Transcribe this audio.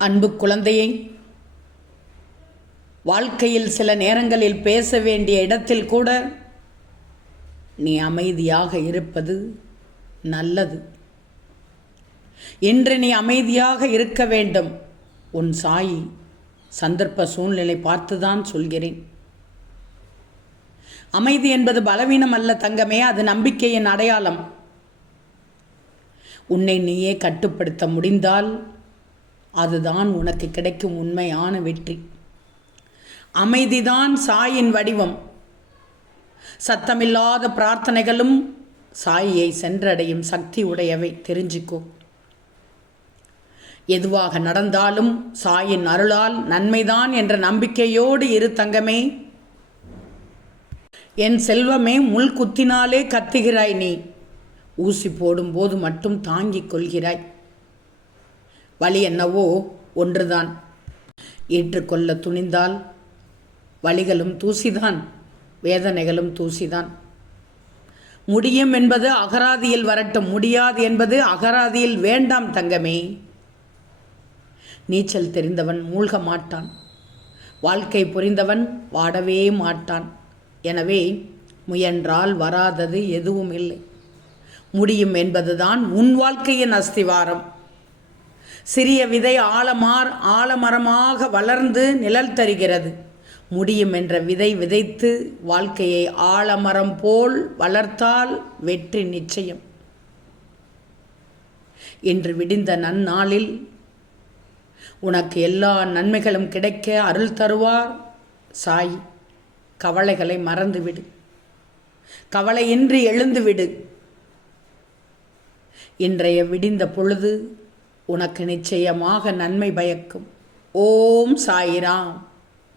அன்பு குழந்தையை, வாழ்க்கையில் சில நேரங்களில் பேச வேண்டிய இடத்தில் கூட நீ அமைதியாக இருப்பது நல்லது. இன்று நீ அமைதியாக இருக்க வேண்டும். உன் சாயி சந்தர்ப்ப சூழ்நிலை பார்த்துதான் சொல்கிறேன். அமைதி என்பது பலவீனம் அல்ல தங்கமே, அது நம்பிக்கையின் அடையாளம். உன்னை நீயே கட்டுப்படுத்த முடிந்தால் அதுதான் உனக்கு கிடைக்கும் உண்மையான வெற்றி. அமைதிதான் சாயின் வடிவம். சத்தமில்லாத பிரார்த்தனைகளும் சாயியை சென்றடையும் சக்தி உடையவை. தெரிஞ்சுக்கோ. எதுவாக நடந்தாலும் சாயின் அருளால் நன்மைதான் என்ற நம்பிக்கையோடு இரு தங்கமே. என் செல்வமே, முள் குத்தினாலே கத்துகிறாய் நீ. ஊசி போடும்போது மட்டும் தாங்கிக் கொள்கிறாய். வலி என்னவோ ஒன்றுதான். ஏற்றுக்கொள்ள துணிந்தால் வலிகளும் தூசிதான், வேதனைகளும் தூசிதான். முடியும் என்பது அகராதியில் வரட்டும், முடியாது என்பது அகராதியில் வேண்டாம் தங்கமே. நீச்சல் தெரிந்தவன் மூழ்க மாட்டான், வாழ்க்கை புரிந்தவன் வாடவே மாட்டான். எனவே முயன்றால் வராதது எதுவும் இல்லை. முடியும் என்பதுதான் உன் வாழ்க்கையின் அஸ்திவாரம். சிறிய விதை ஆலமரமாக வளர்ந்து நிழல் தருகிறது. முடியும் என்ற விதை விதைத்து வாழ்க்கையை ஆலமரம் போல் வளர்த்தால் வெற்றி நிச்சயம். இன்று விடிந்த நன்னாளில் உனக்கு எல்லா நன்மைகளும் கிடைக்க அருள் தருவார் சாய். கவலைகளை மறந்துவிடு, கவலையின்றி எழுந்துவிடு. இன்றைய விடிந்த பொழுது உனக்கு நிச்சயமாக நன்மை பயக்கும். ஓம் சாயிராம்.